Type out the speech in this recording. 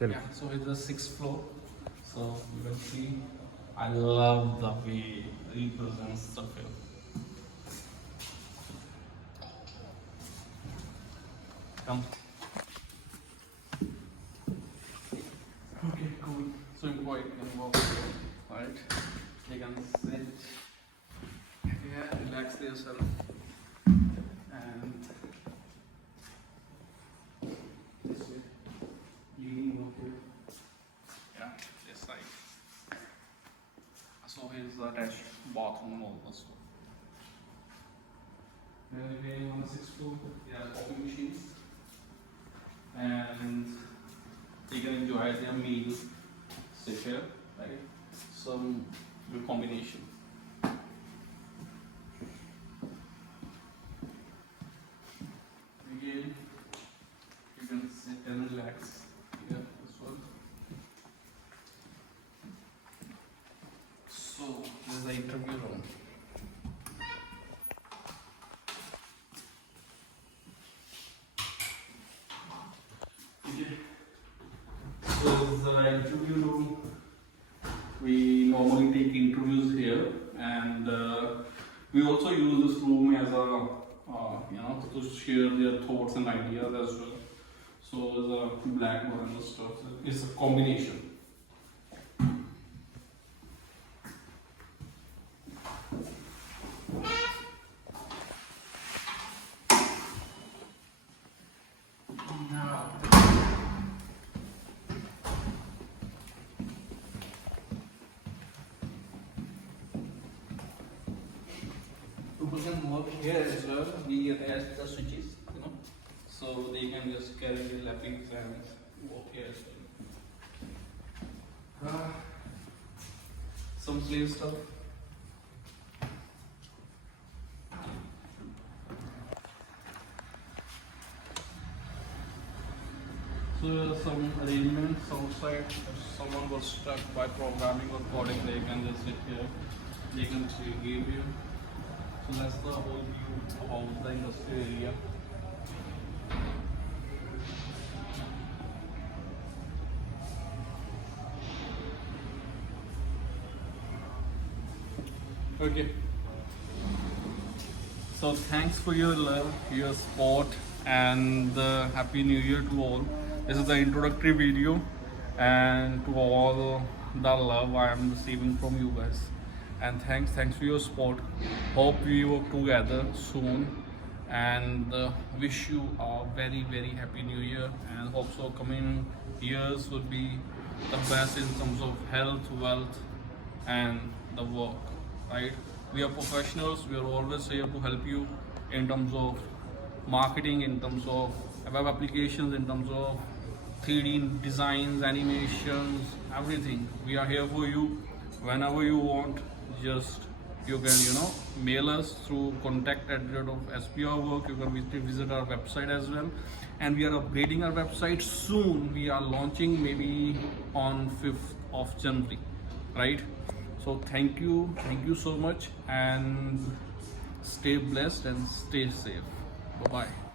चलो Yeah, so it's the 6th floor. So you can see, I love the way it represents the film. Come. Okay, cool. So you can walk here, right? You can sit here, relax yourself, and this way, leaning over here. Yeah, this side. So here's the attached bathroom also. Then again on the 6th floor, there are coffee machines, and you can enjoy their meal. Sit here, right? Some good combination. Again, you can sit and relax here as well. So this is the interview room. Okay. So this is the interview room. We normally take interviews here, and we also use this room as a to share their thoughts and ideas as well. So there's a blackboard and stuff. It's a combination. Now, people can work here as well. We attach the switches, so they can just carry the laptops and work here as well. Some slave stuff. So there are some arrangements outside. If someone was stuck by programming or coding, they can just sit here. They can give you. So that's the whole view of the industrial area. Okay. So thanks for your love, your support, and Happy New Year to all. This is the introductory video, and to all the love I am receiving from you guys. And thanks for your support. Hope we work together soon, and wish you a very happy New Year, and hope so coming years will be the best in terms of health, wealth, and the work. Right? We are professionals. We are always here to help you in terms of marketing, in terms of web applications, in terms of 3D designs, animations, everything. We are here for you whenever you want. Just you can mail us through contact@SPRwork. You can visit our website as well, and we are upgrading our website soon. We are launching maybe on 5th of January, right? So thank you so much, and stay blessed and stay safe. Bye bye.